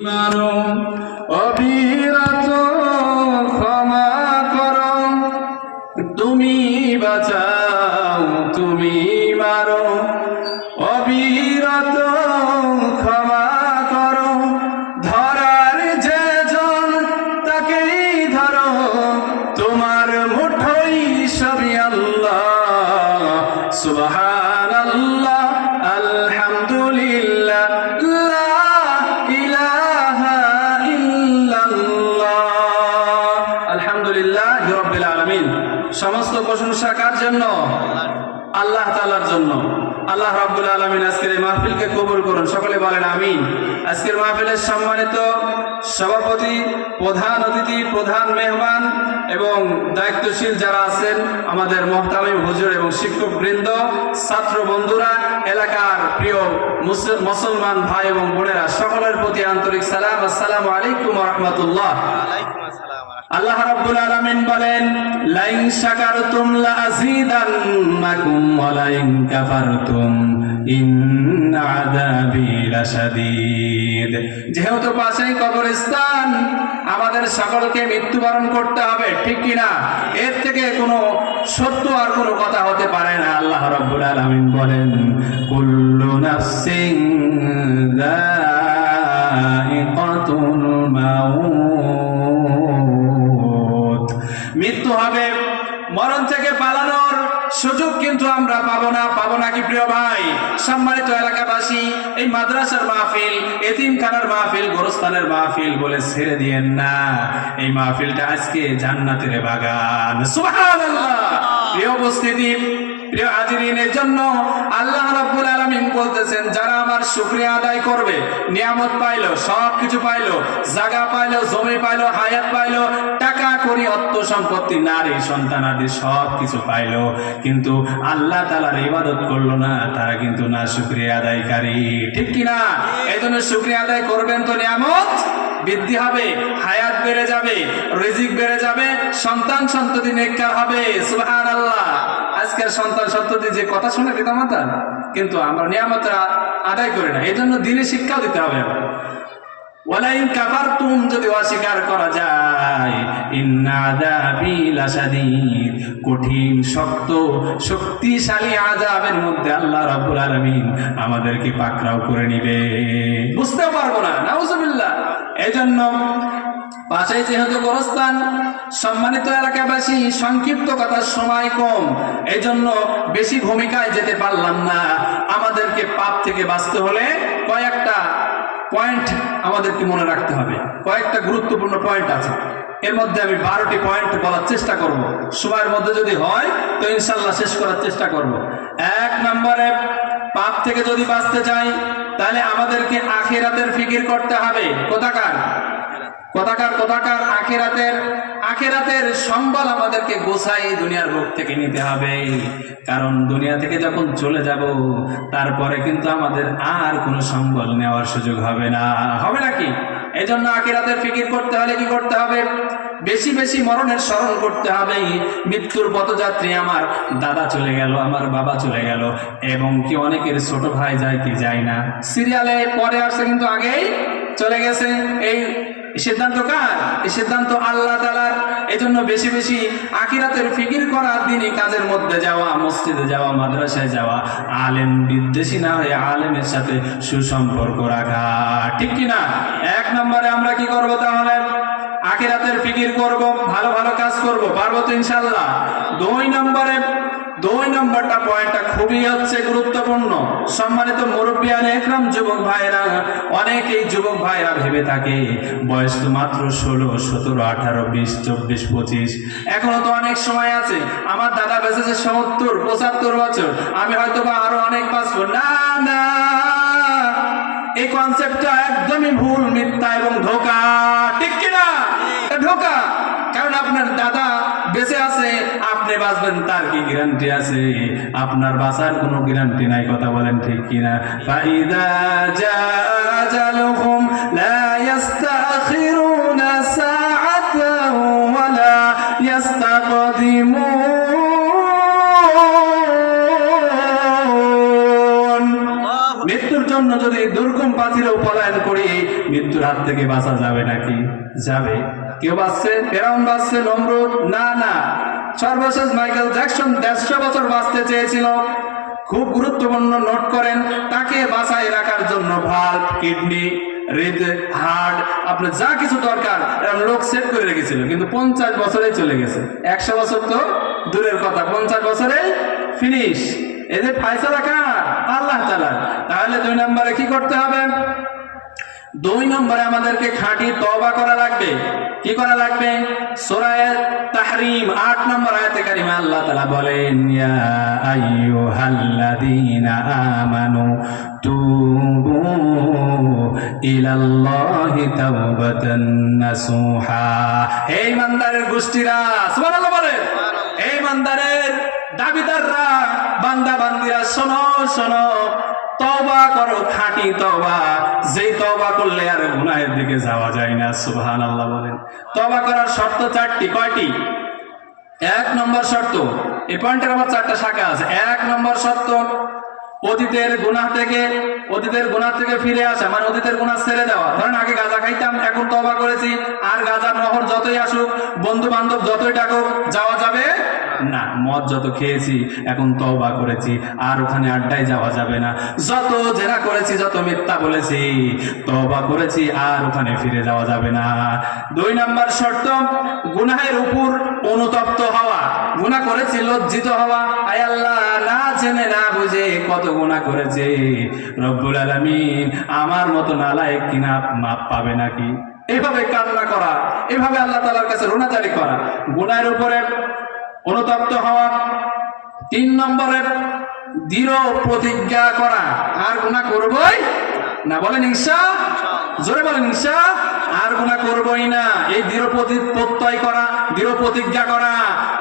মারো অবিরত ক্ষমা করো, তুমি বাঁচাও তুমি মারো অবিরত ক্ষমা করো, ধরার যে জন তাকেই ধরো, তোমার মুঠোই সবই আল্লাহ। সুবহানাল্লাহ আলহামদুলিল্লাহ লা ইলাহা ইল্লাল্লাহ। আলহামদুলিল্লাহি রাব্বিল আলামিন। সমস্ত প্রশংসা কার জন্য? আল্লাহ তাআলার জন্য। আল্লাহ রাব্বুল আলামিন আজকের এই মাহফিলকে কবুল করুন, সকলে বলেন আমিন। আজকের মাহফিলের সম্মানিত সভাপতি, প্রধান অতিথি, প্রধান মেহমান এবং দায়িত্বশীল যারা আছেন, আমাদের মুহতামিম হুজুর এবং শিক্ষক বৃন্দ, ছাত্র বন্ধুরা, এলাকার প্রিয় মুসলমান ভাই এবং বোনেরা, সকলের প্রতি আন্তরিক সালাম। আসসালামু আলাইকুম ওয়া রাহমাতুল্লাহ। আল্লাহ রাব্বুল আলামিন বলেন, লাইন শাকারতুম লাযীদান্নাকুম ওয়া লাইন কাফারতুম ইন্না আযাবি লাশাদীদ। যেহেতু পাশেই কবরস্থান, আমাদের সকলকে মৃত্যুবরণ করতে হবে, ঠিক কিনা? এর থেকে কোনো সত্য আর কোনো কথা হতে পারে না। আল্লাহ রাব্বুল আলামিন বলেন, কুল্লু নাফসিন যায়িকাতুল মাউত। মৃত্যু হবে, মরণ থেকে পালানোর সুযোগ কিন্তু আমরা পাবো না। পাবো না কি প্রিয় ভাই? সম্মানিত এলাকাবাসী, এই মাদ্রাসার মাহফিল, এতিমখানার মাহফিল, গোরস্থানের মাহফিল বলে ছেড়ে দিয়েন না। এই মাহফিলটা আজকে জান্নাতের বাগান। সুবহানাল্লাহ। প্রিয় উপস্থিতি, প্রিয় হাজিরিনের জন্য আল্লাহ রাব্বুল আলামিন বলতেছেন, যারা আমার শুকরিয়া আদায় করবে, নিয়ামত পাইলো, সব কিছু পাইলো, জায়গা পাইলো, জমি পাইলো, হায়াত পাইলো, টাকা করি, অর্থ সম্পত্তি, নারী সন্তান আদি সব কিছু পাইলো, কিন্তু আল্লাহ তাআলার ইবাদত করলো না, তারা কিন্তু না শুকরিয়া আদায়কারী, ঠিক কিনা? এই জন্য শুকরিয়া আদায় করবেন তো নিয়ামত বৃদ্ধি হবে, হায়াত বেড়ে যাবে, রিজিক বেড়ে যাবে, সন্তান সন্ততি নেককার হবে। সুবহানাল্লাহ। আজকের সন্তান সন্ততি যে কথা শুনে পিতামাতা, কিন্তু আমরা নিয়ামতটা আদায় করি না। এই জন্য দিনে শিক্ষাও দিতে হবে। ওয়ালাইন কাফারতুম, যদি অস্বীকার করা যায়, ইন্না আযাবি লাশাদীদ, কঠিন শক্ত শক্তিশালী আযাবের মধ্যে আল্লাহ রাব্বুল আলামিন আমাদেরকে পাকড়াও করে নিবে, বুঝতেও পারবো না। নাউজুবিল্লাহ। এই জন্য পাশেই যেহেতু গোরস্থান, সম্মানিত এলাকাবাসী, সংক্ষিপ্ত কথার সময় কম, এই জন্য বেশি ভূমিকায় যেতে পারলাম না। আমাদেরকে পাপ থেকে বাঁচতে হলে কয়েকটা পয়েন্ট আমাদেরকে মনে রাখতে হবে। কয়েকটা গুরুত্বপূর্ণ পয়েন্ট আছে, এর মধ্যে আমি 12টি পয়েন্ট বলার চেষ্টা করব। সময়ের মধ্যে যদি হয় তো ইনশাল্লাহ শেষ করার চেষ্টা করব। 1 নম্বরে, পাপ থেকে যদি বাঁচতে চাই তাহলে আমাদেরকে আখিরাতের ফিকির করতে হবে। কোথাকার আখিরাতের সম্বল আমাদেরকে গোছাই দুনিয়ার বুক থেকে নিতে হবে। কারণ দুনিয়া থেকে যখন চলে যাব, তারপরে কিন্তু আমাদের আর কোনো সম্বল নেওয়ার সুযোগ হবে না। হবে নাকি? এই জন্য আখিরাতের ফিকির করতে হলে কি করতে হবে? বেশি বেশি মরণের স্মরণ করতে হবে। মৃত্যুর পথযাত্রী, আমার দাদা চলে গেল, আমার বাবা চলে গেল, এবং কি অনেকের ছোট ভাই যায় কি যায় না, সিরিয়ালে পরে আসছে কিন্তু আগেই চলে গেছে। এই সিদ্ধান্ত কার? এই সিদ্ধান্ত আল্লাহ তাআলার। এই জন্য বেশি বেশি আখিরাতের ফিকির করা, দিনই কাজের মধ্যে যাওয়া, মসজিদে যাওয়া, মাদ্রাসায় যাওয়া, আলেম বিদ্বেষী না হয়ে আলেমের সাথে সুসম্পর্ক রাখা, ঠিক কিনা? 1 নম্বরে আমরা কি করব তাহলে? আখিরাতের ফিকির করব, ভালো ভালো কাজ করব, পারবো তো ইনশাআল্লাহ। 2 নম্বরটা পয়েন্টটা খুবই গুরুত্বপূর্ণ। সম্মানিত মুরব্বিয়ানে একরাম, যুবক ভাইরা, অনেকেই যুবক ভাইরা ভেবে থাকে বয়স তো মাত্র 16, 17, 18, 20, 24, 25, এখনো তো অনেক সময় আছে। আমার দাদা বেঁচেছে 70, 75 বছর, আমি হয়তো বা আরো অনেক বাঁচবো। না না, এই কনসেপ্টটা একদমই ভুল, মিথ্যা এবং ধোঁকা, ঠিক কিনা? ধোঁকা। কারণ আপনার দাদা বেঁচে আছে, আপনি বাঁচবেন তার কি গ্যারান্টি আছে? আপনার বাঁচার কোনো গ্যারান্টি নাই, কথা বলেন ঠিক কিনা? ফাইদা জাআজালুহুম লা ইস্তাখিরুনা সাআতান ওয়া লা ইস্তাকদিমুন। মৃত্যুর জন্য যদি দুর্গম পাথিরেও পলায়ন করি, মৃত্যুর হাত থেকে বাঁচা যাবে নাকি? যাবে। কেউ বাঁচছে? ফেরাউন বাঁচছে? নমরুদ? না না। সর্বশেষ মাইকেল জ্যাকসন 150 বছর বাঁচতে চেয়েছিল। খুব গুরুত্বপূর্ণ নোট করেন, তাকে বাঁচায় রাখার জন্য ভাল্ব, কিডনি, হৃদয়, হার্ট, আপনার যা কিছু দরকার লোক সেট করে রেখেছিল, কিন্তু 50 বছরে চলে গেছে। 100 বছর তো দূরের কথা, 50 বছরে ফিনিশ। এদের ফায়সালা কার? আল্লাহ তাআলা। তাহলে 2 নম্বরে কি করতে হবে? 2 নম্বরে আমাদেরকে খাঁটি তওবা করা লাগবে। কি করা লাগবে? সূরা তাহরিম 8 নম্বর আয়াতে কারিমা আল্লাহ তাআলা বলেন, ইয়া আইয়ুহাল্লাযীনা আমানু তুবু ইলাল্লাহি তাওবাতান নাসুহা। হে ইমানদারের গোষ্ঠীরা, সুবহানাল্লাহ বলেন। হে ইমানদারের দাবিদাররা, বান্দা বান্দিরা, শোনো শোনো, তওবা করো, খাঁটি তওবা। যেই তওবা করলে আর গুনাহের দিকে যাওয়া যায় না। সুবহানাল্লাহ বলেন। তওবা করার শর্ত 4টি। কয়টি? 1 নম্বর শর্ত, এই পয়েন্টের আমার 4টা শাখা আছে। 1 নম্বর শর্ত, অতীতের গুনাহ থেকে ফিরে আসা, মানে অতীতের গুনাহ ছেড়ে দেওয়া। ধরেন আগে গাঁজা খাইতাম, এখন তওবা করেছি, আর গাঁজার নহর যতই আসুক, বন্ধু বান্ধব যতই ডাকুক, যাওয়া যাবে না। মদ যত খেয়েছি, এখন তওবা করেছি, আর ওখানে আড্ডায় যাওয়া যাবে না। যত জেনা করেছি, যত মিথ্যা বলেছি, তওবা করেছি, আর ওখানে ফিরে যাওয়া যাবে না। 2 নম্বর শর্ত, গুনাহের উপর অনুতপ্ত হওয়া। গুনাহ করেছি, লজ্জিত হওয়া। আয় আল্লাহ, না জেনে না বুঝে কত গুনাহ করেছে, রব্বুল আলামিন আমার মতো নালায়েক কিনা মাপ পাবে নাকি? এভাবে কান্না করা, এভাবে আল্লাহ তাআলার কাছে রোনাজারি করা, গুনাহের উপরে অনুতপ্ত হওয়া। 3 নম্বরে দৃঢ় প্রতিজ্ঞা করা, আর গুনাহ করবই না। বলেন ইনশাআল্লাহ, জোরে বলেন ইনশাআল্লাহ, আর গুনাহ করবই না। এই দৃঢ় প্রত্যয় করা, দৃঢ় প্রতিজ্ঞা করা,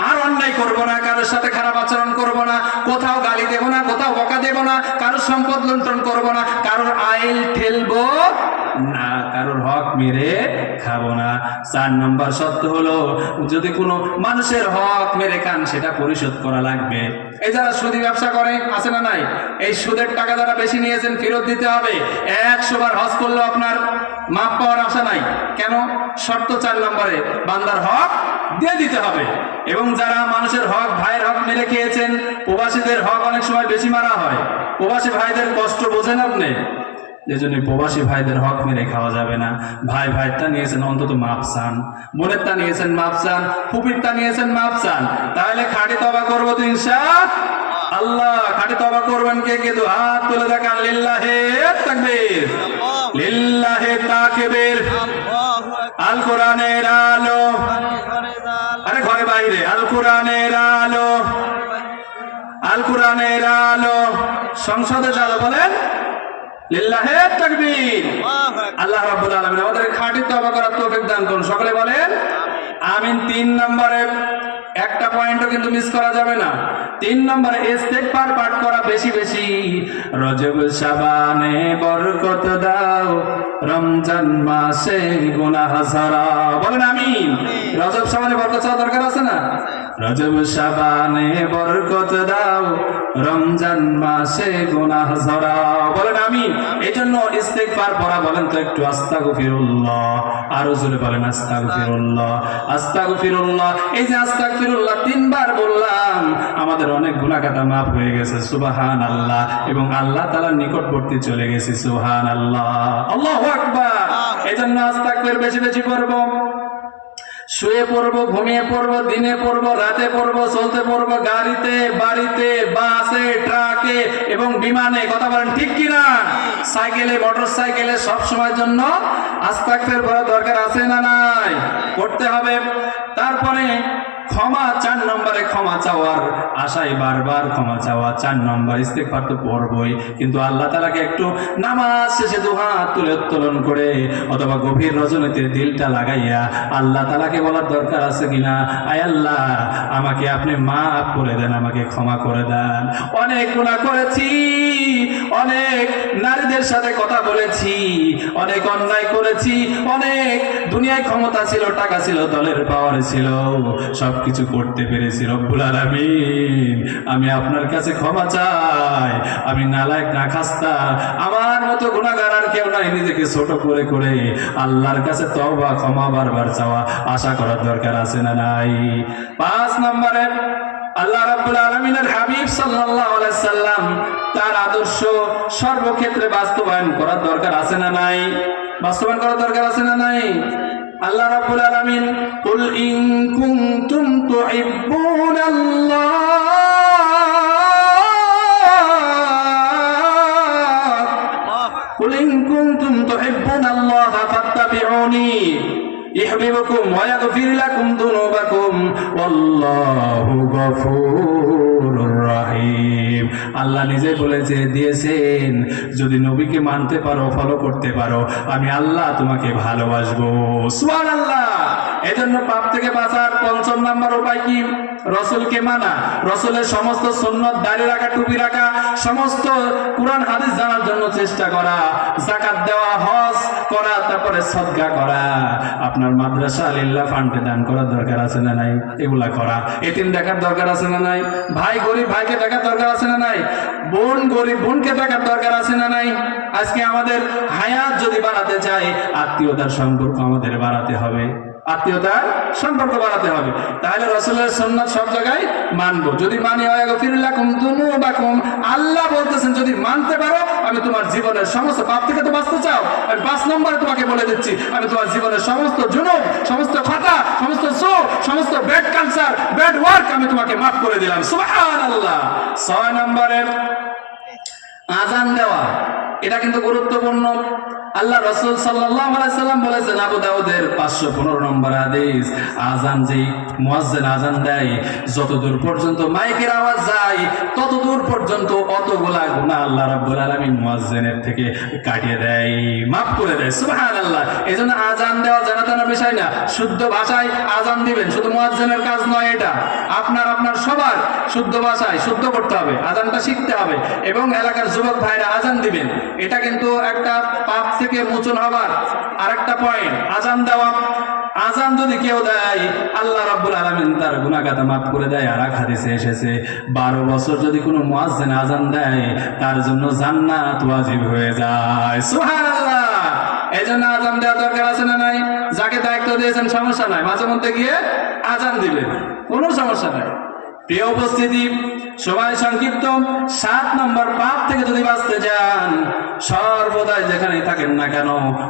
আর অন্যায় করব না, কারোর সাথে খারাপ আচরণ করব না, কোথাও গালি দেব না, কোথাও বকা দেব না, কারোর সম্পদ লুণ্ঠন করব না, কারোর আইল ঠেলবো না, কারোর হক মেরে খাবো না। 4 নম্বর শর্ত হলো, যদি কোনো মানুষের হক মেরে খান, সেটা পরিশোধ করা লাগবে। এই যারা সুদী ব্যবসা করে, আছে না নাই? এই সুদের টাকা যারা বেশি নিয়েছেন, ফেরত দিতে হবে। 100 বার হজ করলেও আপনার মাপ পাওয়ার আশা নাই। কেন? শর্ত 4 নম্বরে, বান্দার হক দিয়ে দিতে হবে। এবং যারা মানুষের হক, ভাইয়ের হক মেরে খেয়েছেন, প্রবাসীদের হক অনেক সময় বেশি মারা হয়। প্রবাসী ভাইদের কষ্ট বোঝেন আপনি? এজন্য প্রবাসী ভাইদের হক মেরে খাওয়া যাবে না। ভাইটা নিয়েছেন, অন্তত মাপ চান। বোনেরটা নিয়েছেন, মাপ চান। ফুপিরটা নিয়েছেন, মাপ চান। তাহলে খাঁটি তওবা করবো তো ইনশাআল্লাহ। খাঁটি তওবা করবেন কে কে? তো হাত তুলে দেখান। লিল্লাহে তাকবীর, লিল্লাহে তাকবীর। আল কোরআনের আলো, আরে ঘরে বাইরে, আল কোরআনের আলো, আল কোরআনের আলো, সংসদে আলো। বলেন লিল্লাহে তাকবীর। আল্লাহ রাব্বুল আলামিন আমাদের খাঁটি তওবা করার তৌফিক দান করুন। সকলে বলেন আমিন। 3 নম্বরে একটা পয়েন্টও কিন্তু মিস করা যাবে না। 3 নম্বরে ইস্তেগফার পাঠ করা বেশি বেশি। রজব শাবানে বরকত দাও, রমজান মাসে গুনাহ ঝরাও। বলেন আমিন। রজব শাবানে বরকত চাওয়া দরকার আছে না? রজব শাবানে বরকত দাও, রমজান মাসে গুনাহ ঝরাও। বলেন আমিন। এই জন্য ইস্তেগফার পড়া, বলেন তো একটু আস্তাগফিরুল্লাহ, আরো জোরে বলেন আস্তাগফিরুল্লাহ, আস্তাগফিরুল্লাহ। এই যে আস্তাগফিরুল্লাহ 3 বার বললাম, আমাদের অনেক গুনাহ খাতা মাফ হয়ে গেছে। সুবহানাল্লাহ। এবং আল্লাহ তাআলার নিকটবর্তী চলে গেছি। সুবহানাল্লাহ, আল্লাহু আকবার। এই জন্য আস্তাগফির বেশি বেশি পড়বো। শুয়ে পড়বো, ঘুমিয়ে পড়বো, দিনে পড়বো, রাতে পড়বো, চলতে পড়বো, গাড়িতে, বাড়িতে, বাসে, ট্রাকে এবং বিমানে। কথা বলেন ঠিক কিনা? সাইকেলে, মোটর সাইকেলে, সব সময়ের জন্য আস্তাগফির পড়ার দরকার আছে না নাই? পড়তে হবে। তারপরে ক্ষমা, 4 নম্বরে ক্ষমা চাওয়ার আশায় বারবার ক্ষমা চাওয়া। 4 নম্বর ইস্তেগফার তো পড়বই, কিন্তু আল্লাহ তাআলাকে একটু নামাজ শেষে 2 হাত তুলে উত্তোলন করে, অথবা গভীর রজনীতে দিলটা লাগাইয়া আল্লাহ তাআলাকে বলার দরকার আছে কিনা, আয় আল্লাহ আমাকে আপনি মাফ করে দেন, আমাকে ক্ষমা করে দেন। অনেক গুনাহ করেছি, অনেক নারীদের সাথে কথা বলেছি, অনেক অন্যায় করেছি, অনেক দুনিয়ায় ক্ষমতা ছিল, টাকা ছিল, দলের পাওয়ার ছিল, সবকিছু করতে পেরেছি। রব্বুল আলামিন, আমি আপনার কাছে ক্ষমা চাই। আমি নালায়েক, নাখাস্তা, আমার মতো গুনাহগার আর কেউ নাই। নিজেকে ছোট করে করে আল্লাহর কাছে তওবা, ক্ষমা বারবার চাওয়া, আশা করার দরকার আছে না নাই? 5 নম্বরে আল্লাহ রাব্বুল আলামিনের হাবিব সাল্লাল্লাহু আলাইহি সাল্লাম তার আদর্শ সর্বক্ষেত্রে বাস্তবায়ন করার দরকার আছে না নাই? বাস্তবায়ন করার দরকার আছে না নাই? আল্লাহ রাব্বুল আলামিন কুল ইন কুনতুম তুহিব্বুনাল্লাহ কুল ইন কুনতুম তুহিব্বুনাল্লাহ ফাত্তাবিউনি ইহবিবুকুম ওয়া ইয়াগফির লাকুম যুনুবাকুম ওয়াল্লাহু গফুরুর রহিম। আল্লাহ নিজে বলেছে দিয়েছেন, যদি নবীকে মানতে পারো, ফলো করতে পারো, আমি আল্লাহ তোমাকে ভালোবাসবো। সুবহানাল্লাহ। এজন্য পাপ থেকে বাঁচার ৫ম নাম্বার উপায় কি? রসুলকে মানা, রসুলের সমস্ত সুন্নত, দাড়ি রাখা, টুপি রাখা, সমস্ত কুরআন হাদিস জানার জন্য চেষ্টা করা, যাকাত দেওয়া, হজ করা, তারপরে সদকা করা, আপনার মাদ্রাসা লিল্লাহ ফান্ডে দান করার দরকার আছে না নাই? এগুলা করা। এতিম দেখার দরকার আছে না নাই? ভাই গরিব ভাইকে দেখার দরকার আছে না নাই? বোন গরিব বোনকে দেখার দরকার আছে না নাই? আজকে আমাদের হায়াত যদি বাড়াতে চাই, আত্মীয়তার সম্পর্ক আমাদের বাড়াতে হবে, আত্মীয়তার সম্পর্ক বাড়াতে হবে। তাহলে রাসূলের সুন্নাত সব জায়গায় মানবো। যদি মানি হয় ইয়াগফির লাকুম যুনুবাকুম, আল্লাহ বলতেছেন যদি মানতে পারো আমি তোমার জীবনের সমস্ত পাপ থেকে তো বাঁচতে চাও, আমি 5 নম্বরে তোমাকে বলে দিচ্ছি, আমি তোমার জীবনের সমস্ত জুনুব, সমস্ত খাতা, সমস্ত চোখ, সমস্ত ব্যাড কালচার, ব্যাড ওয়ার্ক আমি তোমাকে মাফ করে দিলাম। সুবহানাল্লাহ। 6 নম্বরে আযান দেওয়া, এটা কিন্তু গুরুত্বপূর্ণ। আল্লাহ রাসূল সাল্লাল্লাহু আলাইহি সাল্লাম বলেছেন, আবু দাউদের 515 নম্বর হাদিস, আযান যেই মুয়াজ্জিন আযান দেয়, যতদূর পর্যন্ত মাইকের আওয়াজ যায় ততদূর পর্যন্ত অতগুলা গুনাহ আল্লাহ রাব্বুল আলামিন মুয়াজ্জিনের থেকে কাটিয়ে দেয়, মাফ করে দেয়। সুবহানাল্লাহ। এজন্য আযান দেওয়া জানাতানা বিষয় না, শুদ্ধ ভাষায় আযান দিবেন, শুধু মুয়াজ্জিনের কাজ নয় এটা, আপনার সবার শুদ্ধ ভাষায় শুদ্ধ করতে হবে, আযানটা শিখতে হবে, এবং এলাকার যুবক ভাইরা আযান দিবেন। এটা কিন্তু একটা পাপ থেকে মোচন হবার আরেকটা পয়েন্ট, আযান দেওয়া। আযান যদি কেউ দেয় আল্লাহ রাব্বুল আলামিন তার গুনাহ খাতা মাফ করে দেয়। আর এক হাদিসে এসেছে 12 বছর যদি কোনো মুয়াজ্জিন আযান দেয় তার জন্য জান্নাত ওয়াজিব হয়ে যায়। সুবহানাল্লাহ। এজন্য আযান দেওয়া দরকার আছে না নাই? যাকে দায়িত্ব দিয়েছেন সমস্যা নাই, মাঝে মধ্যে গিয়ে আযান দিবেন, কোনো সমস্যা নাই। প্রিয় উপস্থিতি, সময় সংক্ষিপ্ত। 7 নম্বর, পাপ থেকে যদি বাঁচতে চান, সর্বদাই যেখানেই থাকেন না কেন,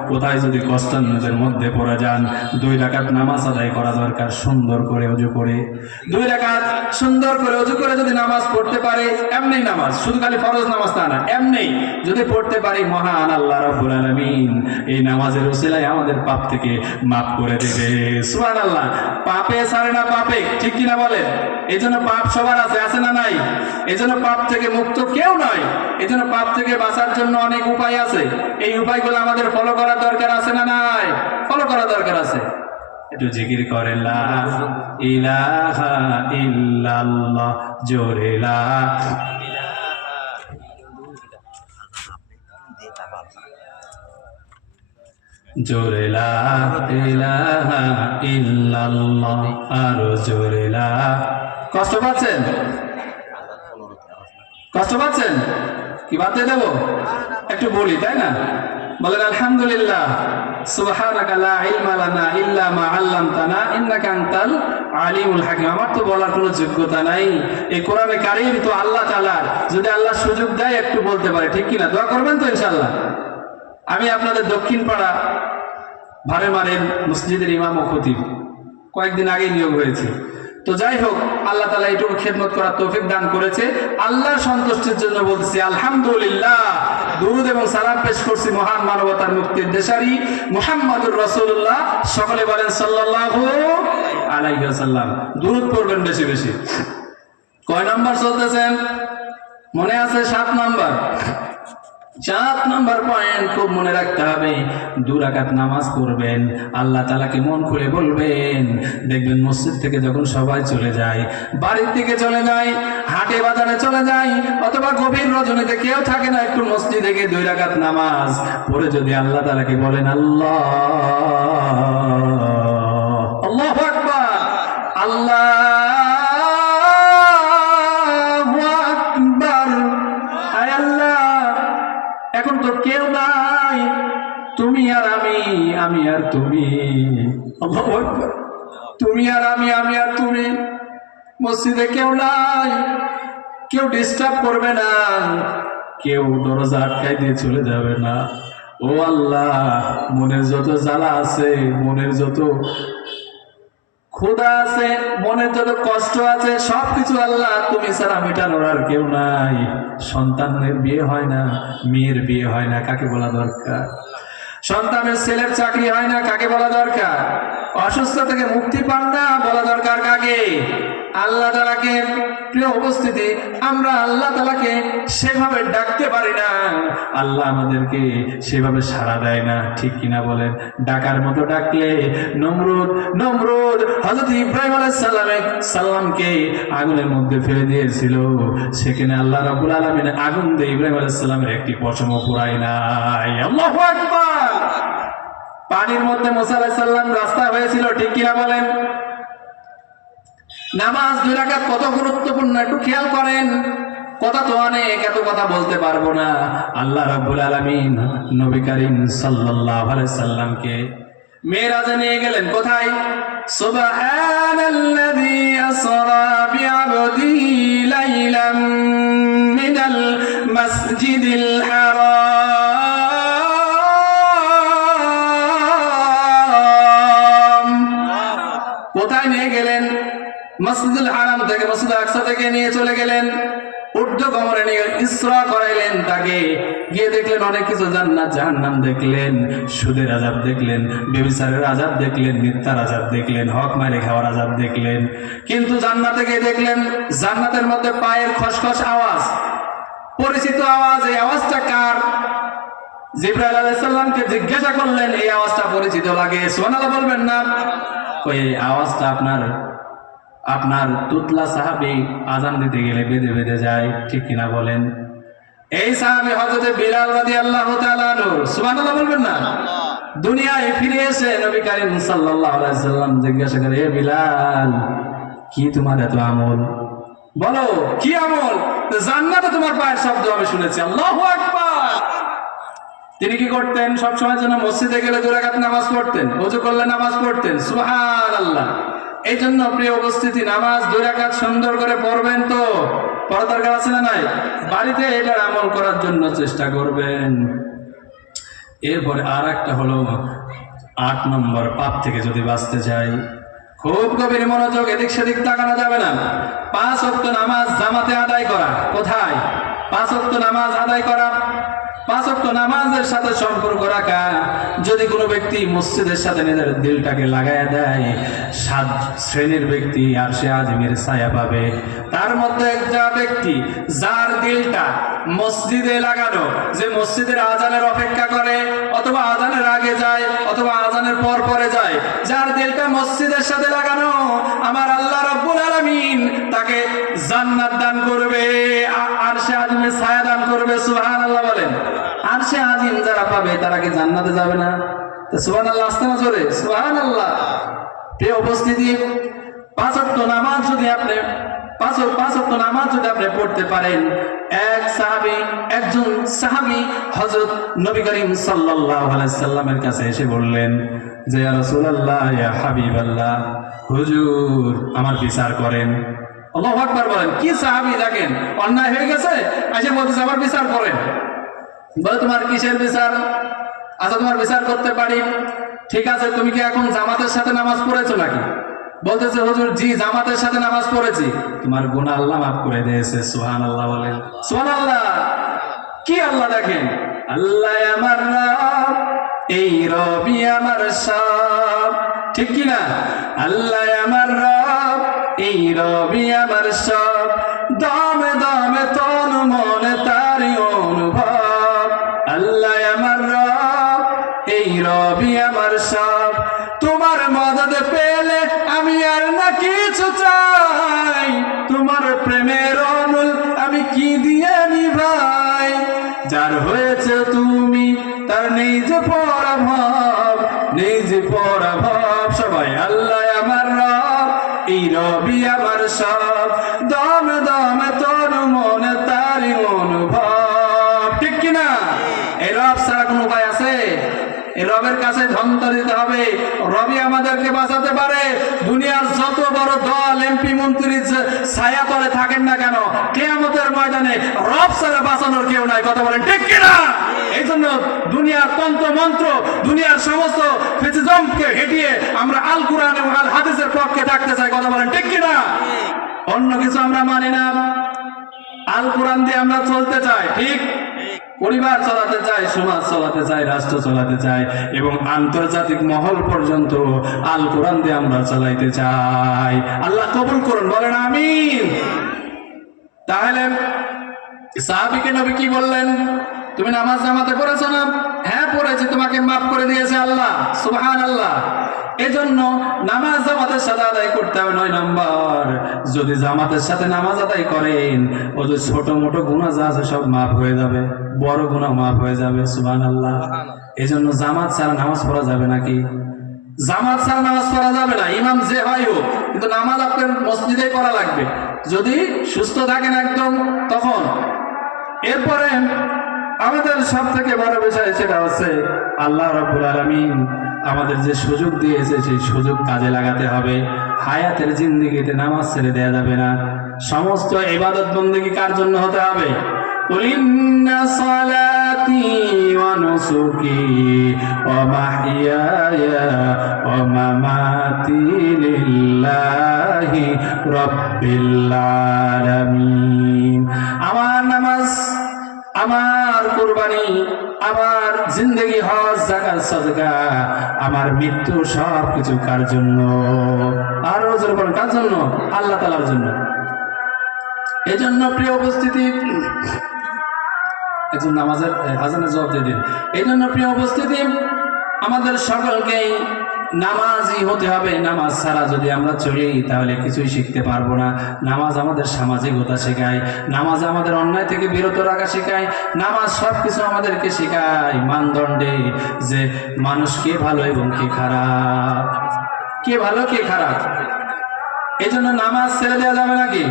কোথায় যদি কষ্টান্নদের মধ্যে পড়ে যান, 2 রাকাত নামাজ আদায় করা দরকার, সুন্দর করে ওযু করে 2 রাকাত সুন্দর করে ওযু করে যদি নামাজ পড়তে পারে, এমনি নামাজ, শুধু খালি ফরজ নামাজ তা না, এমনি যদি পড়তে পারি, মহান আল্লাহ রাব্বুল আলামিন এই নামাজের উসিলায় আমাদের পাপ থেকে মাফ করে দেবে। সুবহানাল্লাহ। পাপে ছাড়ে না পাপে, ঠিক কিনা বলেন? এই জন্য পাপ সবার আছে না নাই? এই জন্য পাপ থেকে মুক্ত কেউ নয়। এই জন্য পাপ থেকে বাঁচার জন্য অনেক উপায় আছে। এই উপায়গুলো আমাদের ফলো করার দরকার আছে না নাই? ফলো করার দরকার আছে। একটু জিকির করে লা ইলাহা ইল্লাল্লাহ, জোরে লা জোরে লা ইলাহা ইল্লাল্লাহ, আর জোরে লা। কষ্ট পাচ্ছেন? কষ্ট পাচ্ছেন? কি বাদ দিয়ে দেবো? একটু বলি, তাই না? বলেন আলহামদুলিল্লাহ, সুবহানাকা লা ইলমা লানা ইল্লা মা আল্লামতানা ইন্নাকা আনতাল আলিমুল হাকিম। আমার তো বলার কোনো যোগ্যতা নাই। এই কোরআনে কারীম তো আল্লাহ তাআলার, যদি আল্লাহ সুযোগ দেয় একটু বলতে পারে, ঠিক কিনা? দোয়া করবেন তো ইনশাআল্লাহ। আমি আপনাদের দক্ষিণ পাড়া ভারেমারের মসজিদের ইমাম ও খতিব, কয়েকদিন আগে নিয়োগ হয়েছে। তো যাই হোক, আল্লাহ তাআলা এইটুকু খেদমত করার তৌফিক দান করেছে। আল্লাহর সন্তুষ্টির জন্য বলতেছি আলহামদুলিল্লাহ। দুরূদ এবং সালাম পেশ করছি মহান মানবতার মুক্তির দেশারি মুহাম্মদুর রাসূলুল্লাহ। সকলে বলেন সাল্লাল্লাহু আলাইহি ওয়াসাল্লাম। দুরূদ পড়বেন বেশি বেশি। কয় নাম্বার চলতেছেন? মনে আছে? 7 নাম্বার। 4 নম্বর পয়েন্ট খুব মনে রাখতে হবে, 2 রাকাত নামাজ পড়বেন, আল্লাহ তাআলাকে মন খুলে বলবেন। দেখবেন মসজিদ থেকে যখন সবাই চলে যায়, বাড়ির দিকে চলে যায়, হাটে বাজারে চলে যায়, অথবা গভীর রজনীতে কেউ থাকে না, একটু মসজিদে গিয়ে 2 রাকাত নামাজ পড়ে যদি আল্লাহ তাআলাকে বলেন, আল্লাহ আল্লাহু আকবার, আল্লাহু আকবার, আয় আল্লাহ এখন তো কেউ নাই, তুমি আর আমি আর তুমি, আল্লাহু আকবার, তুমি আর আমি আর তুমি, মসজিদে কেউ নাই, কেউ ডিস্টার্ব করবে না, কেউ দরজা আটকাই দিয়ে চলে যাবে না। ও আল্লাহ, মনের যত জ্বালা আছে, মনের যত ক্ষুধা আছে, মনের যত কষ্ট আছে, সবকিছু আল্লাহ তুমি ছাড়া মেটানোর আর কেউ নাই। সন্তানের বিয়ে হয় না, মেয়ের বিয়ে হয় না, কাকে বলা দরকার? সন্তানের ছেলের চাকরি হয় না, কাকে বলা দরকার? অসুস্থ থেকে মুক্তি পান না, বলা দরকার কাকে? আল্লাহ তাআলাকে। প্রিয় উপস্থিতি, আমরা আল্লাহ তাআলাকে সেভাবে ডাকতে পারি না, আল্লাহ আমাদেরকে সেভাবে সাড়া দেয় না, ঠিক কিনা বলেন? ডাকার মতো ডাকলে নমরুদ হযরত ইব্রাহিম আলাইহিস সালামকে আগুনের মধ্যে ফেলে দিয়েছিল, সেখানে আল্লাহ রাব্বুল আলামিন আগুন দিয়ে ইব্রাহিম আলাইহিস সালামের একটি পশমও পুরায় নাই। আল্লাহু আকবার। পানির মধ্যে মুসা আলাইহিস সালাম রাস্তা হয়েছিল, ঠিক কিনা বলেন? নামাজ 2 রাকাত কত গুরুত্বপূর্ণ একটু খেয়াল করেন। কথা তো অনেক, এত কথা বলতে পারবো না। আল্লাহ রাব্বুল আলামিন নবী করিম সাল্লাল্লাহু আলাইহি সাল্লামকে মেরাজে নিয়ে গেলেন। কোথায়? সুবহানাল্লাযী আসরা বিআবদিহি লাইলাম মিনাল মাসজিদিল হারাম। কোথায় নিয়ে গেলেন? মসজিদুল হারাম থেকে, মসজিদ আকসা থেকে নিয়ে চলে গেলেন, ঊর্ধ্ব গমনে নিয়ে ইসরা করাইলেন তাকে। গিয়ে দেখলেন অনেক কিছু, জান্নাত জাহান্নাম দেখলেন, সুদের আযাব দেখলেন, ব্যভিচারের আযাব দেখলেন, মিথ্যার আযাব দেখলেন, হক মারে খাওয়ার আযাব দেখলেন। কিন্তু জান্নাতে গিয়ে দেখলেন জান্নাতের মধ্যে পায়ের খসখস আওয়াজ, পরিচিত আওয়াজ। এই আওয়াজটা কার? জিবরাইল আলাইহিস সালামকে জিজ্ঞাসা করলেন, এই আওয়াজটা পরিচিত লাগে, সুবহানাল্লাহ বলবেন না? ওই আওয়াজটা আপনার তুতলা সাহাবী আজান দিতে গেলে বেঁধে বেঁধে যায়, ঠিক কিনা বলেন? এই সাহাবী হযরত বিলাল রাদিয়াল্লাহু তাআলা আনহু, সুবহানাল্লাহ বলবেন না? দুনিয়ায় ফিরে এসে নবী করিম সাল্লাল্লাহু আলাইহি সাল্লাম জিজ্ঞাসা করে, হে বিলাল, কি তোমার এত আমল? বলো কি আমল? জান্নাতে তোমার পায়ের শব্দ আমি শুনেছি। আল্লাহু আকবার। তিনি কি করতেন? সব সময় যেন মসজিদে গেলে 2 রাকাত নামাজ পড়তেন, ওযু করলে নামাজ পড়তেন। সুবহানাল্লাহ। এই জন্য প্রিয় উপস্থিতি, নামাজ 2 রাকাত সুন্দর করে পড়বেন তো, পড়া দরকার আছে না নাই? বাড়িতে এটার আমল করার জন্য চেষ্টা করবেন। এরপরে আর একটা হলো 8 নম্বর, পাপ থেকে যদি বাঁচতে চাই, খুব গভীর মনোযোগ, এদিক সেদিক তাকানো যাবে না। 5 ওয়াক্ত নামাজ জামাতে আদায় করা। কোথায়? 5 ওয়াক্ত নামাজ আদায় করা, 5 ওয়াক্ত নামাজের সাথে সম্পর্ক রাখা। যদি কোনো ব্যক্তি মসজিদের সাথে নিজের দিলটাকে লাগায়া দেয়, 7 শ্রেণীর ব্যক্তি আরশে আজিমের ছায়া পাবে। তার মধ্যে একটা ব্যক্তি যার দিলটা মসজিদে লাগানো, যে মসজিদের আজানের অপেক্ষা করে, অথবা আজানের আগে যায়, অথবা আজানের পর পরে যায়, যার দিলটা মসজিদের সাথে লাগানো, আমার আল্লাহ রাব্বুল আলামিন তাকে জান্নাত দান করবে, আরশে আজিমের ছায়া দান করবে। সুবহানাল্লাহ বলেন। আরশে আজিম যারা পাবে তারা কি জান্নাতে যাবে না? তো সুবহানাল্লাহ আসতে না জোরে? সুবহানাল্লাহ। প্রিয় উপস্থিতি, 5 ওয়াক্ত নামাজ যদি আপনি 5 ওয়াক্ত নামাজ যদি আপনি পড়তে পারেন, একজন সাহাবী হযরত নবী করিম সাল্লাল্লাহু আলাইহি সাল্লামের কাছে এসে বললেন যে, ইয়া রাসূলুল্লাহ, ইয়া হাবিবাল্লাহ, হুজুর আমার বিচার করেন। আল্লাহু আকবার বলেন। কি সাহাবী, দেখেন অন্যায় হয়ে গেছে, এসে বলতেছে আমার বিচার করেন। বলে, তোমার কিসের বিচার? আচ্ছা তোমার বিচার করতে পারি, ঠিক আছে, তুমি কি এখন জামাতের সাথে নামাজ পড়েছো নাকি? বলতেছে, হুজুর জি জামাতের সাথে নামাজ পড়েছি। তোমার গুনাহ আল্লাহ মাফ করে দিয়েছে। সুবহানাল্লাহ বলেন। সুবহানাল্লাহ। কি আল্লাহ, দেখেন, আল্লাহ আমার রব, এই রবই আমার সব, ঠিক কি না? আল্লাহ আমার রব, এই রবই আমার সব, দমে দমে তন মনে তারি অনুভব, সব, তোমার মদদ পেলে আমি আর না কিছু চাই, তোমার প্রেমের অমূল আমি কি দিয়ে নিভাই, যার হয়েছে তুমি তার নেই যে পরাভব, নেই যে পরাভব। সবাই আল্লাহ আমার রব, এই রবি আমার সব, দমে দমে তোর মনে তারি অনুভব। ঠিক কিনা? এই রব ছাড়া কোনো উপায় আছে? এই রবের কাছে ধন্তা দিতে হবে। রবি আমাদেরকে বাঁচাতে পারে। দুনিয়ার যত বড় দল, এমপি, মন্ত্রী ছায়া তলে থাকেন না কেন, কিয়ামতের ময়দানে রব ছাড়া বাঁচানোর কেউ নাই। কথা বলেন ঠিক কিনা? এই জন্য দুনিয়ার তন্ত্র মন্ত্র, দুনিয়ার সমস্ত ফেসিজমকে হেঁটিয়ে আমরা আল কোরআন এবং আল হাদিসের পক্ষে থাকতে চাই। কথা বলেন ঠিক কিনা? অন্য কিছু আমরা মানি না, আল কোরআন দিয়ে আমরা চলতে চাই। ঠিক? পরিবার চালাতে চাই, সমাজ চালাতে চাই, রাষ্ট্র চালাতে চাই, এবং আন্তর্জাতিক মহল পর্যন্ত আল কোরআন দিয়ে আমরা চালাইতে চাই। আল্লাহ কবুল করুন, বলেন আমিন। তাহলে সাহাবীকে নবী কি বললেন? তুমি নামাজ জামাতে পড়েছো না? হ্যাঁ পড়েছি, তোমাকে মাফ করে দিয়েছে আল্লাহ। সুবহানাল্লাহ। এজন্য নামাজ জামাতের সাথে আদায় করতে হবে। 9 নম্বর, যদি জামাতের সাথে নামাজ আদায় করেন, ও যে ছোট মোটো গুনাহ যা আছে সব মাফ হয়ে যাবে, বড় গুনাহ মাফ হয়ে যাবে। সুবহানাল্লাহ। এজন্য জামাত ছাড়া নামাজ পড়া যাবে নাকি? জামাত ছাড়া নামাজ পড়া যাবে না, ইমাম যে হয় হোক, কিন্তু নামাজ আপনার মসজিদেই পড়া লাগবে, যদি সুস্থ থাকেন একদম তখন। এরপরে আমাদের সব থেকে বড় বিষয় সেটা হচ্ছে আল্লাহ রাব্বুল আলামিন আমাদের যে সুযোগ দিয়েছে সেই সুযোগ কাজে লাগাতে হবে। হায়াতের জিন্দেগিতে নামাজ ছেড়ে দেওয়া যাবে না। সমস্ত ইবাদত বন্দেগী কার জন্য হতে হবে? কুল ইন্না সালাতি ওয়া নুসুকি ওয়া মাহইয়ায়া ওয়া মামাতি লিল্লাহি রাব্বিল আলামিন। আমার নামাজ, আমার কুরবানি, আমার জিন্দেগি, হজ, যাকাত, সাদকা, আমার মৃত্যু, সব কিছু কার জন্য? আর ওজোর বলেন কার জন্য? আল্লাহ তাআলার জন্য। এজন্য প্রিয় উপস্থিতি, একজন নামাজের আজানের জবাব দিয়ে দিন। এই জন্য প্রিয় উপস্থিতি, আমাদের সকলকেই নামাজি হতে হবে। নামাজ ছাড়া যদি আমরা চলি তাহলে কিছুই শিখতে পারবো না। নামাজ আমাদের সামাজিকতা শেখায়, নামাজ আমাদের অন্যায় থেকে বিরত রাখা শেখায়, নামাজ সব কিছু আমাদেরকে শেখায় মানদণ্ডে, যে মানুষ কে ভালো এবং কে খারাপ, কে ভালো কে খারাপ। এই জন্য নামাজ ছেড়ে দেওয়া যাবে নাকি?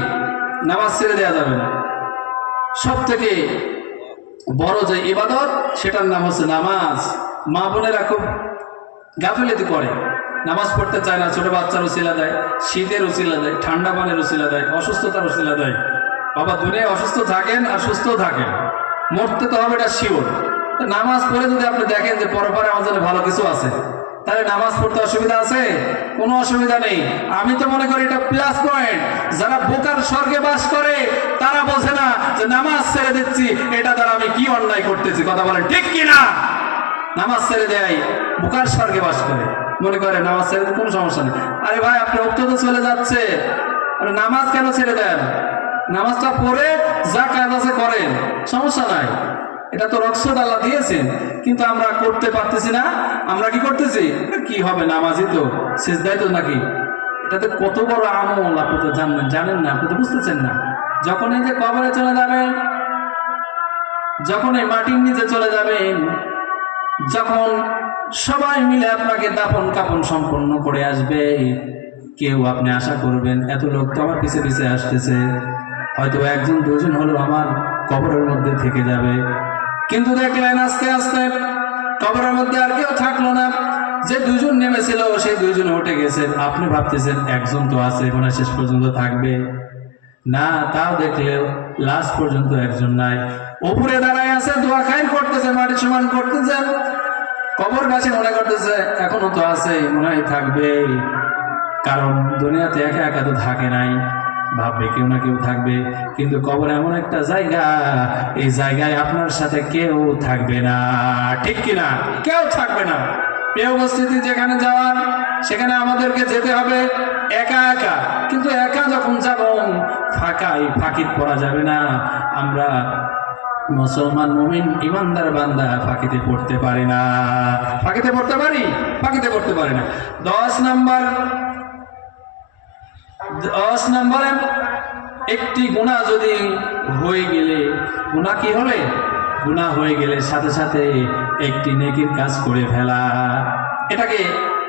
নামাজ ছেড়ে দেওয়া যাবে না। সব থেকে বড় যে ইবাদত সেটার নাম হচ্ছে নামাজ। মা বোনেরা খুব গাফিলতি করে, নামাজ পড়তে চায় না। ছোট বাচ্চার উসিলা দেয়, শীতের উসিলা দেয়, ঠান্ডা পানের উসিলা দেয়, অসুস্থতার উসিলা দেয়। বাবা দুনিয়ায় অসুস্থ থাকেন আর সুস্থ থাকেন, মরতে তো হবে এটা শিওর। নামাজ পড়ে যদি আপনি দেখেন যে পরপরে আমার জন্য ভালো কিছু আছে, তাহলে নামাজ পড়তে অসুবিধা আছে? কোনো অসুবিধা নেই। আমি তো মনে করি এটা প্লাস পয়েন্ট। যারা বোকার স্বর্গে বাস করে তারা বোঝে না যে নামাজ ছেড়ে দিচ্ছি, এটা দ্বারা আমি কি অন্যায় করতেছি। কথা বলেন ঠিক কিনা? নামাজ ছেড়ে দেয় বোকার স্বর্গে বাস করে, মনে করে নামাজ ছেড়ে দিতে কোনো সমস্যা নেই। আরে ভাই আপনি রক্ত তো চলে যাচ্ছে, আরে নামাজ কেন ছেড়ে দেন? নামাজটা পড়ে যা কাজ আছে করেন, সমস্যা নাই। এটা তো রক্সদ আল্লাহ দিয়েছেন, কিন্তু আমরা করতে পারতেছি না। আমরা কি করতেছি? কি হবে, নামাজই তো, সিজদাই তো নাকি। এটাতে কত বড় আমল আপনি তো জানেন না, আপনি তো বুঝতেছেন না। যখন এই যে কবরে চলে যাবেন, যখন এই মাটির নিচে চলে যাবেন, যখন সবাই মিলে আপনাকে দাফন কাফন সম্পন্ন করে আসবে, কেউ আপনি আশা করবেন এত লোক তো আমার পিছে পিছে আসতেছে, হয়তো একজন দুজন হলেও আমার কবরের মধ্যে থেকে যাবে। কিন্তু দেখলেন আস্তে আস্তে কবরের মধ্যে আর কেউ থাকলো না। যে দুজন নেমেছিল সেই দুইজন উঠে গেছে। আপনি ভাবতেছেন একজন তো আছে, মনে শেষ পর্যন্ত থাকবে না, তাও দেখলেও লাস্ট পর্যন্ত একজন নাই। উপরে দাঁড়ায় আছে, দোয়া খাইর করতেছে, মাটি সমান করতেছে। কবরবাসী মনে করতেছে এখনো তো আছে, মনে হয় থাকবে, কারণ দুনিয়াতে একা একা তো থাকে নাই, ভাববে কেউ না কেউ থাকবে। কিন্তু কবর এমন একটা জায়গা, এই জায়গায় আপনার সাথে কেউ থাকবে না। ঠিক কিনা? কেউ থাকবে না। প্রিয় উপস্থিতি, যেখানে যাওয়ার সেখানে আমাদেরকে যেতে হবে একা একা। কিন্তু একা যখন যাব, ফাঁকি পড়া যাবে না। আমরা মুসলমান মুমিন ইমানদার বান্দা ফাঁকিতে পড়তে পারে না। ফাঁকিতে পড়তে পারি? ফাঁকিতে পড়তে পারে না। 10 নম্বরে একটি গুনাহ যদি হয়ে গেলে, গুনাহ কি হলে? গুনাহ হয়ে গেলে সাথে সাথে একটি নেকির কাজ করে ফেলা। এটাকে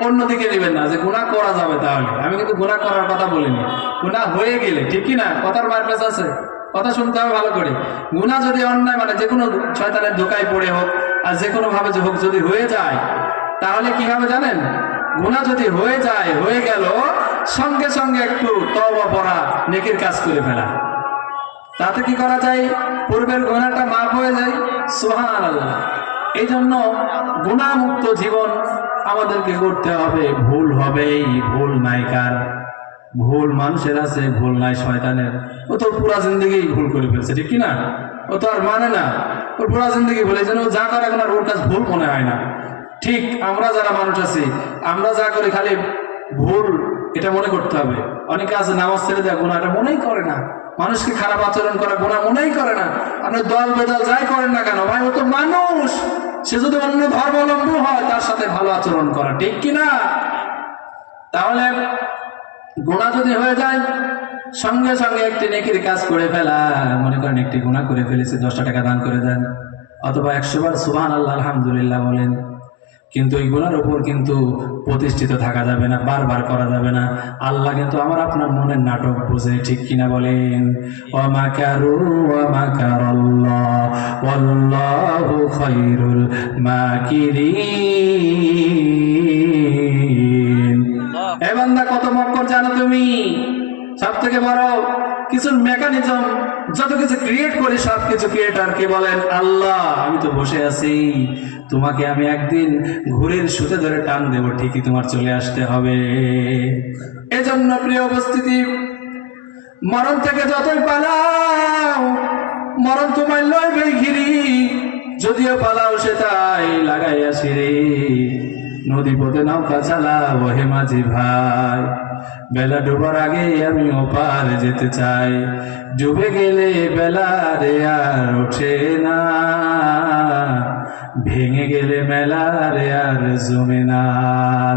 অন্যদিকে নেবেন না যে গুনাহ করা যাবে, তাহলে আমি কিন্তু গুনাহ করার কথা বলিনি। গুনাহ হয়ে গেলে, ঠিক কি না? কথার মারপ্যাচ আছে, কথা শুনতে হবে ভালো করে। গুনাহ যদি অন্যায় মানে যে কোনো শয়তানের ধোকায় পড়ে হোক আর যে কোনো ভাবে যে হোক যদি হয়ে যায়, তাহলে কি হবে জানেন? গুনাহ যদি হয়ে যায়, হয়ে গেল, সঙ্গে সঙ্গে একটু তওবা পড়া, নেকির কাজ করে ফেলা। তাতে কি করা যায়? পূর্বের গুনাহটা মাফ হয়ে যায়। সুবহানাল্লাহ। এই জন্য গুনাহমুক্ত জীবন আমাদেরকে করতে হবে। ভুল হবেই, ভুল নাই কার? ভুল মানুষের আছে, ভুল নাই শয়তানের। ও তো পুরা জিন্দগি ভুল করে ফেলছে, ঠিক কি না? ও তো আর মানে না, ওর পুরা জিন্দগি ভুল। এই জন্য যা করে এখন আর ওর কাছে ভুল মনে হয় না। ঠিক আমরা যারা মানুষ আছি, আমরা যা করি খালি ভুল এটা মনে করতে হবে। অনেকে আছে নামাজ ছেড়ে দেয়, গুনাহ এটা মনেই করে না। মানুষকে খারাপ আচরণ করা গুনাহ মনেই করে না। আপনি দল বেদল যাই করেন না কেন, ভাই ও তো মানুষ। সে যদি অন্য ধর্মাবলম্বী হয়, তার সাথে ভালো আচরণ করা, ঠিক কিনা? তাহলে গুনাহ যদি হয়ে যায়, সঙ্গে সঙ্গে একটি নেকির কাজ করে ফেলা। মনে করেন একটি গুনাহ করে ফেলেছে, 10টা টাকা দান করে দেন, অথবা 100 বার সুবহানাল্লাহ আলহামদুলিল্লাহ বলেন। কিন্তু এই গুনার উপর কিন্তু প্রতিষ্ঠিত থাকা যাবে না, বারবার করা যাবে না। আল্লাহ কিন্তু আমার আপনার মনের নাটক বুঝে, ঠিক কিনা বলেন? ওয়া মাকারু ওয়া মাকারাল্লাহ ওয়াল্লাহু খায়রুল মাকিরিন। এ বান্দা, কত মক্কর জানো তুমি? সব থেকে বড় কিছু মেকানিজম, যত কিছু ক্রিয়েট করি, সব কিছু ক্রিয়েটার কে বলেন? আল্লাহ। আমি তো বসে আছি, তোমাকে আমি একদিন ঘুরের সুতে ধরে টান দেব, ঠিকই তোমার চলে আসতে হবে। এজন্য প্রিয় উপস্থিতি, মরণ থেকে যতই পালাও, মরণ তোমার লইবে ঘিরি। যদিও পালাও সে তাই লাগাইয়া সিঁড়ি, নদী পথে নৌকা চালাও হে মাঝি ভাই। বেলা ডুবার আগে আমি ওপার যেতে চাই, ডুবে গেলে বেলা রে আর ওঠে না, ভেঙে গেলে মেলা রে আর জমে না।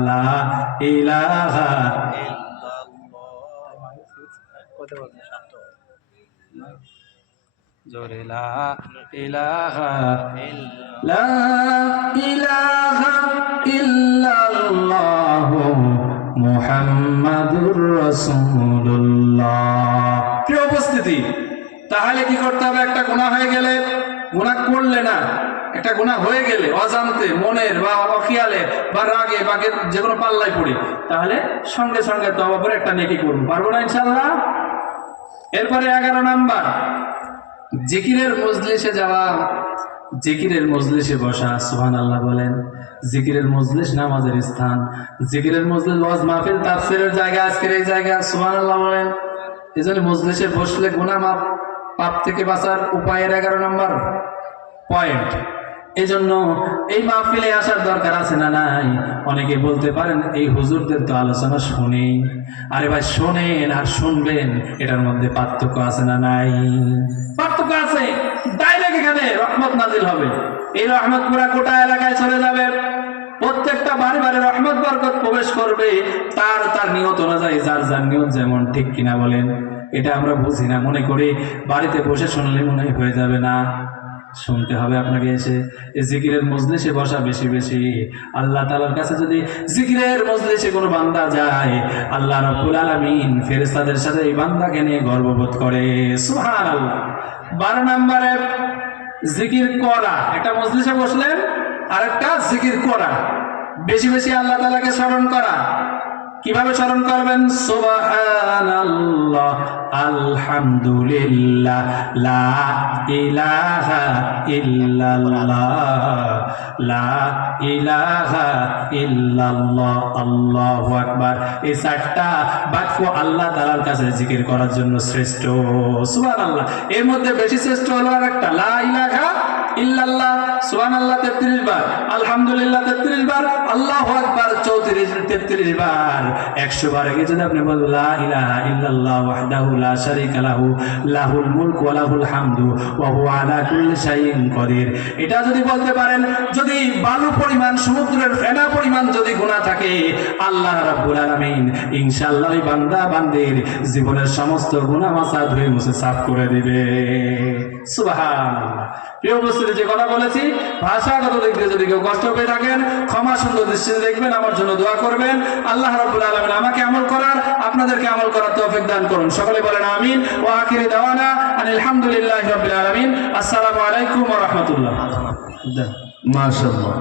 লা ইলাহা জোরে লা ইলাহা লা ইলাহা ইল্লাল্লাহু মুহাম্মাদুর রাসূলুল্লাহ। প্রিয় উপস্থিতি, তাহলে কি করতে হবে? একটা গুনাহ হয়ে গেলে, গুনাহ করলে না, একটা গুনাহ হয়ে গেলে অজান্তে, মনের বা অখিয়ালে বা রাগে বা যে কোনো পাল্লায় পড়ে, তাহলে সঙ্গে সঙ্গে তওবা করে একটা নেকি করব। পারবো না ইনশাআল্লাহ? এরপরে 11 নাম্বার, জিকিরের মজলিসে যাওয়া, জিকিরের মজলিসে বসা। সুবহানাল্লাহ বলেন। জিকিরের মজলিস নামাজের স্থান, জিকিরের মজলিস ওয়াজ মাহফিল তাফসীরের জায়গা, আজকের এই জায়গা। সুবহানাল্লাহ বলেন। এজন্য মজলিসে বসলে গুনাহ মাফ, পাপ থেকে বাঁচার উপায়ের 11 নম্বর পয়েন্ট। এজন্য এই মাহফিলে আসার দরকার আছে না নাই? অনেকে বলতে পারেন এই হুজুরদের তো আলোচনা শুনি। আরে ভাই, শোনেন আর শুনবেন, এটার মধ্যে পার্থক্য আছে না নাই? পার্থক্য আছে। ডাইরেক্ট এখানে রহমত নাজিল হবে, এই রহমত পুরা গোটা এলাকায় চলে যাবে, প্রত্যেকটা বাড়ি বাড়ি রহমত বরকত প্রবেশ করবে, তার তার নিয়ত অনুযায়ী, যার যার নিয়ত যেমন, ঠিক কিনা বলেন? এটা আমরা বুঝি না, মনে করি বাড়িতে বসে শুনলে মনে হয়ে যাবে। না, শুনতে হবে আপনাকে এসে। এই জিকিরের মজলিসে বসা বেশি বেশি। আল্লাহ তাআলার কাছে যদি জিকিরের মজলিসে কোনো বান্দা যায়, আল্লাহ রাব্বুল আলামিন ফেরেশতাদের সাথে এই বান্দাকে নিয়ে গর্ববোধ করে। সুবহানাল্লাহ। 12 নম্বরে জিকির করা। একটা মজলিসে বসলেন, আর একটা জিকির করা, বেশি বেশি আল্লাহ তাআলাকে স্মরণ করা। কিভাবে স্মরণ করবেন? সুবহানাল্লাহ, আলহামদুলিল্লাহ, লা ইলাহা ইল্লাল্লাহ, লা ইলাহা ইল্লাল্লাহ, আল্লাহু আকবার। এই 4টা বাক্য আল্লাহ তাআলার কাছে জিকির করার জন্য শ্রেষ্ঠ। সুবহানাল্লাহ। এর মধ্যে বেশি শ্রেষ্ঠ হলো আরেকটা, লা ইলাহা ইল্লাল্লাহ, সুবহানাল্লাহ 33 বার, আলহামদুলিল্লাহ 33 বার, আল্লাহু আকবার 33 বার, 100 বার আগে যদি আপনি বলেন লা ইলাহা ইল্লাল্লাহ ওয়াহদাহু লা শারীকা লাহু লাহুল মুলকু ওয়া লাহুল হামদু ওয়া হুয়া আলা কুল্লি শাইইন কাদির, এটা যদি বলতে পারেন, যদি বালু পরিমাণ, সমুদ্রের ফেনা পরিমাণ যদি গুনাহ থাকে, আল্লাহ রাব্বুল আলামিন ইনশাআল্লাহ ওই বান্দা বান্দির জীবনের সমস্ত গুনাহ মাসা ধুয়ে মুছে সাফ করে দিবে। সুবহানাল্লাহ। প্রিয় উপস্থিতি, যে কথা বলেছি, ভাষাগত দিক দিয়ে যদি কেউ কষ্ট পেয়ে থাকেন, ক্ষমা সুন্দর দৃষ্টিতে দেখবেন, আমার জন্য দোয়া করবেন। আল্লাহ রাব্বুল আলামিন আমাকে আমল করার, আপনাদেরকে আমল করার তৌফিক দান করুন। সকলে বলেন আমিন। ওয়া আখিরি দাওয়ানা আনিল হামদুলিল্লাহি রাব্বিল আলামিন। আসসালামু আলাইকুম ওয়া রাহমাতুল্লাহ। মাশাআল্লাহ।